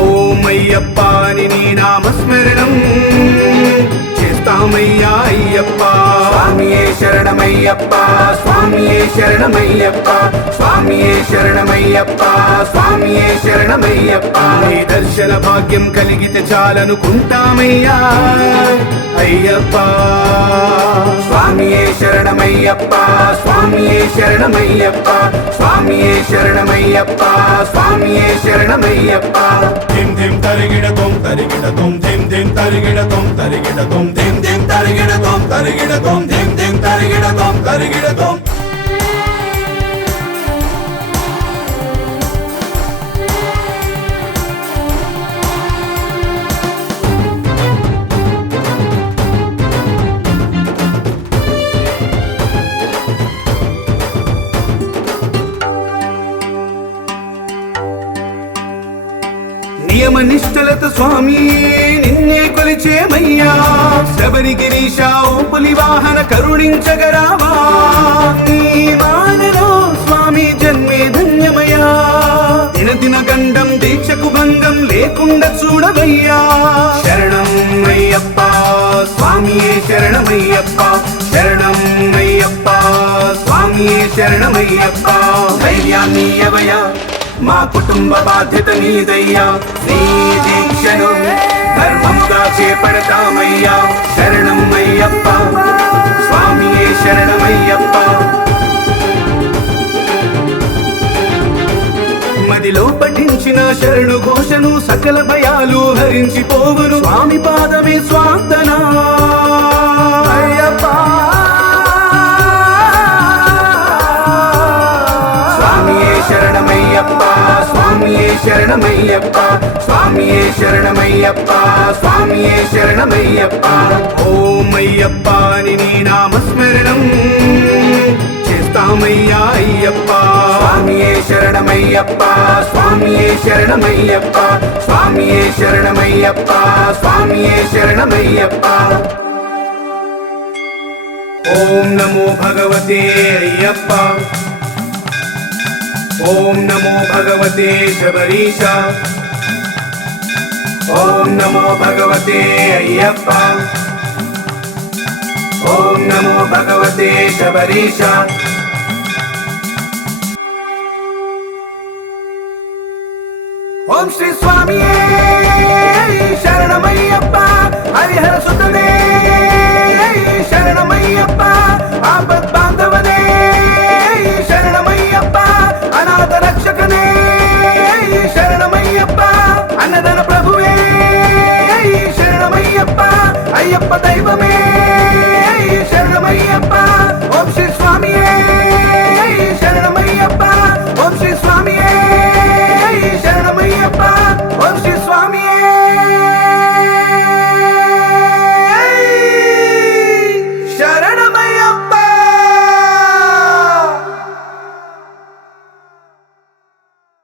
ఓం అయ్యప్ప అని నీ నామస్మరణం చేస్తామయ్యా అయ్యప్ప. స్వామియే శరణమయ్యప్ప, స్వామియే శరణమయ్యప్ప, స్వామియే శరణమయ్యప్ప, స్వామియే శరణమయ్యప్ప. నీ దర్శన భాగ్యం కలిగితే చాలనుకుంటామయ్యా అయ్యప్ప. స్వామియే శరణమయ్యప్ప, స్వామియే శరణమయ్యప్ప, స్వామియే శరణమయ్యప్ప, స్వామియే శరణమయ్యప్ప. ధిం ధిం తరిగిడతోం తరిగిడతోం ధిం ధిం తరిగిడతోం తరిగిడతోం ధిం ధిం తరిగిడతోం తరిగిడతోం ధిం ధిం తరిగిడతోం తరిగిడతోం. నియమ నిష్ఠలతో స్వామి నిన్నే కొలిచేమయ్యా. శబరిగిరీశ పులి వాహన కరుణించగరావా. నీ మానలో స్వామి జన్మే ధన్యమయ్యా. దినదిన గండం దీక్షకు భంగం లేకుండా చూడవయ్యా. శరణం అయ్యప్ప, స్వామియే శరణమయ్యప్ప, శరణం అయ్యప్ప, స్వామియే శరణమయ్యప్ప. ధైర్యాన్ని అవయా, మా కుటుంబ బాధ్యత నీదయ్యా. నీ దీక్షను ధర్మంగా చేపడతామయ్యా. శరణం అయ్యప్ప, స్వామియే శరణమయ్యప్ప. మదిలో పఠించిన శరణు ఘోషను సకల భయాలు హరించిపోవును. స్వామి పాదమే స్వాంతనా అయ్యప్ప. శరణమయ్యప్ప, స్వామియే శరణమయ్యప్ప, స్వామియే శరణమయ్యప్ప, స్వామియే శరణమయ్యప్ప. ఓం అయ్యప్ప అని నీ నామస్మరణం చేస్తామయ్యా అయ్యప్ప. స్వామియే శరణమయ్యప్ప, స్వామియే శరణమయ్యప్ప, స్వామియే శరణమయ్యప్ప, స్వామియే శరణమయ్యప్ప. ఓం నమో భగవతే అయ్యప్ప, ఓం నమో భగవతే శబరీశ, ఓం నమో భగవతే అయ్యప్ప, ఓం నమో భగవతే శబరీశ. ఓం శ్రీ స్వామియే శరణమయ్యప్ప, హరిహర సుతనే